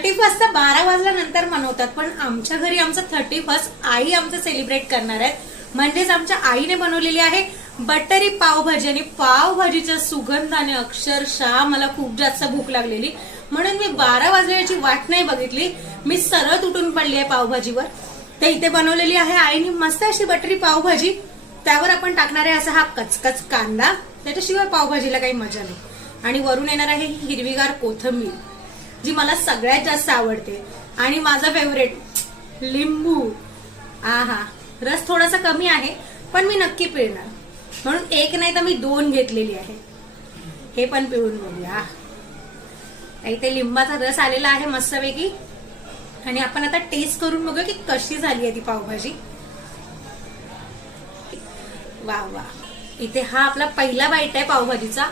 31st 12 वाजल्यानंतर मनवतात, पण आमच्या घरी आमचं 31st आई आमचं सेलिब्रेट करणार आहेत. म्हणजेच आमच्या आईने बनवलेली आहे बटरी पावभाजी. आणि पावभाजीच्या सुगंधाने अक्षरशः मला खूप जास्त भूक लागलेली, म्हणून मी 12 वाजल्याची वाट नाही बघितली. मी सरळ उठून पडली आहे पावभाजीवर. तर इथे बनवलेली आहे आईने मस्त अशी बटरी पावभाजी. त्यावर आपण टाकणार आहे असा हा कचकच कांदा. त्याच्याशिवाय पावभाजीला काही मजा नाही. आणि वरून येणार आहे ही हिरवीगार कोथिंबीर, जी मला सगळ्यात जास्त आवडते. आणि माझा फेवरेट लिंबू. आहा, रस थोडासा कमी आहे पण मी नक्की पिळणार, म्हणून एक नाही तर मी 2 घेतलेली आहे. हे पण पिळून बघूया. इथे लिंबाचा रस आलेला आहे मस्तपैकी. आणि आपण आता टेस्ट करून बघूया की कशी झाली आहे ती पावभाजी. वा वा. इथे हा आपला पहिला बाईट आहे पावभाजीचा.